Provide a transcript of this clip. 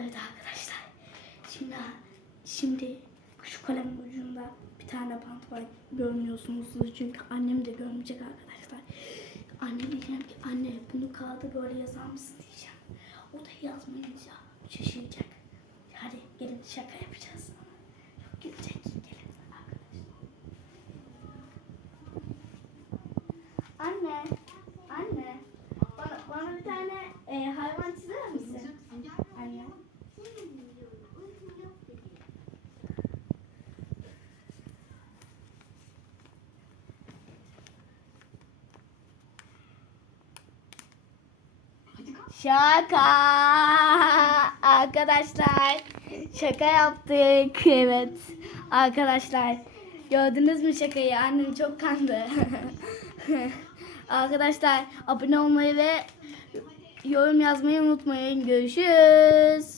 Evet arkadaşlar. Şimdi şimdi şu kalemin ucunda bir tane bant var. Görmüyorsunuz çünkü annem de görmeyecek arkadaşlar. Anne diyeceğim ki anne bunu kağıda böyle yazar mısın diyeceğim. O da yazmayınca şaşıracak. Hadi gelin şaka yapacağız. Çok gülecek. Gelin arkadaşlar. Anne, anne. Bana, bana bir tane e, hayvan çizer misin? Anne. Şaka. Arkadaşlar şaka yaptık. Evet. Arkadaşlar gördünüz mü şakayı? Annem çok kandı. Arkadaşlar abone olmayı ve yorum yazmayı unutmayın. Görüşürüz.